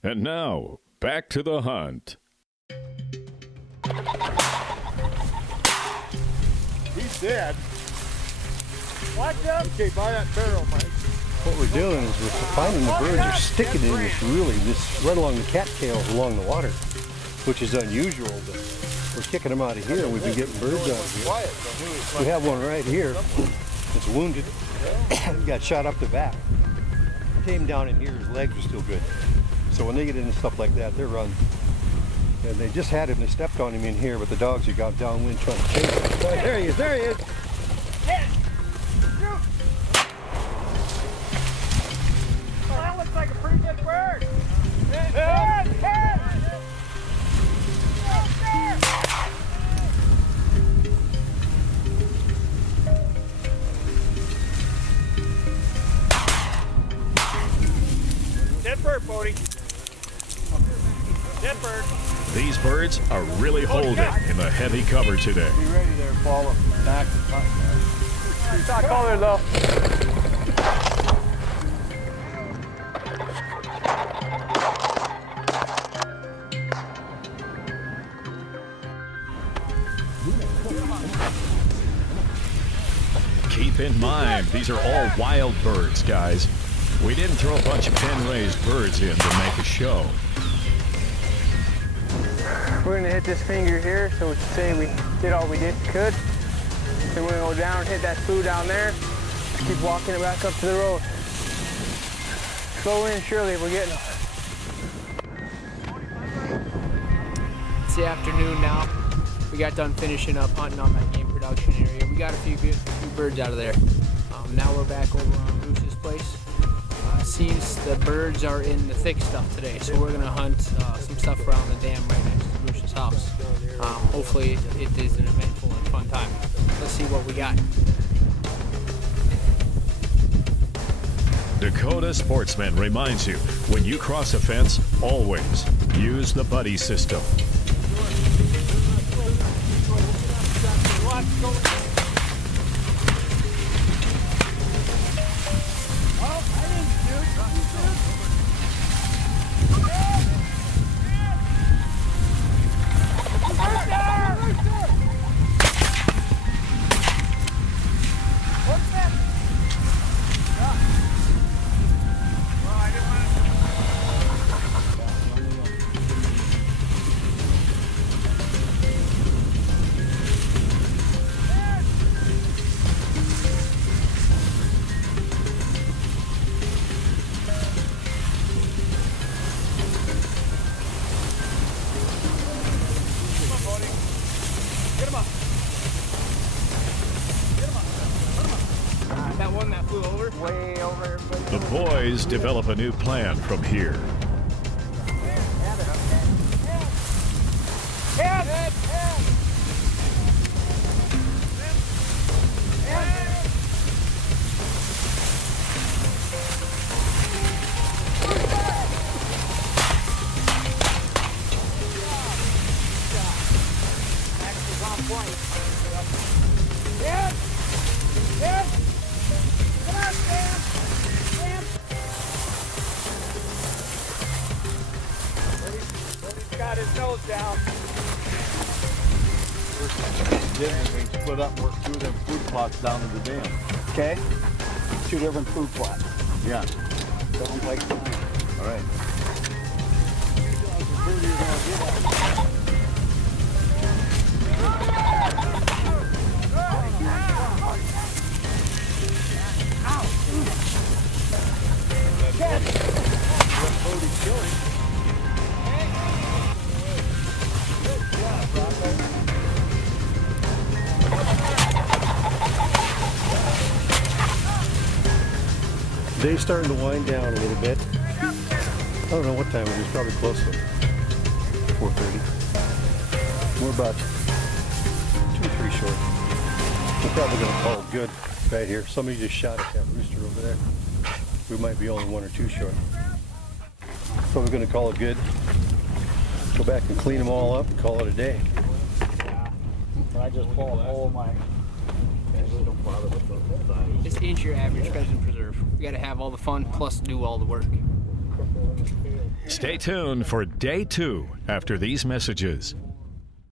And now, back to the hunt. He's dead. Watch him. Okay, by that barrel, Mike. What we're doing is we're finding the birds are sticking in this right along the cattails along the water, which is unusual, but we're kicking them out of here and we've been getting birds out of here. We have one right here. It's wounded. He got shot up the back. Came down in here, his legs are still good. So when they get into stuff like that, they run. And they just had him, they stepped on him in here, but the dogs had got downwind trying to chase him. Oh, there he is, there he is. That looks like a pretty good bird. Dead bird, Bodie. Dead bird. These birds are really holding in the heavy cover today. Be ready there, follow. Back to front. He's not color though. Keep in mind, these are all wild birds, guys. We didn't throw a bunch of pen-raised birds in to make a show. We're gonna hit this finger here, so we can say we did all we could. Then we're gonna go down, hit that food down there, keep walking it back up to the road. Slowly and surely, we're getting them. It's the afternoon now. We got done finishing up hunting on that game production area. We got a few birds out of there. Now we're back over on Moose's place. Seems the birds are in the thick stuff today, so we're gonna hunt some stuff around the dam right next to Moose's house. Hopefully it is an eventful and fun time. Let's see what we got. Dakota Sportsman reminds you, when you cross a fence, always use the buddy system. That one that flew over? Way over. The boys develop a new plan from here. Got his nose down. Then we split up and work through them food plots down to the dam. Okay. 2 different food plots. Yeah. Sounds like fun. All right. Day's starting to wind down a little bit. I don't know what time it is, probably close to 4:30. We're about 2 or 3 short. We're probably going to call it good right here. Somebody just shot at that rooster over there. We might be only 1 or 2 short. So we're going to call it good. Go back and clean them all up and call it a day. I just pull a hole in my... This ain't your average pheasant preserve. You gotta have all the fun plus do all the work. Stay tuned for day 2 after these messages.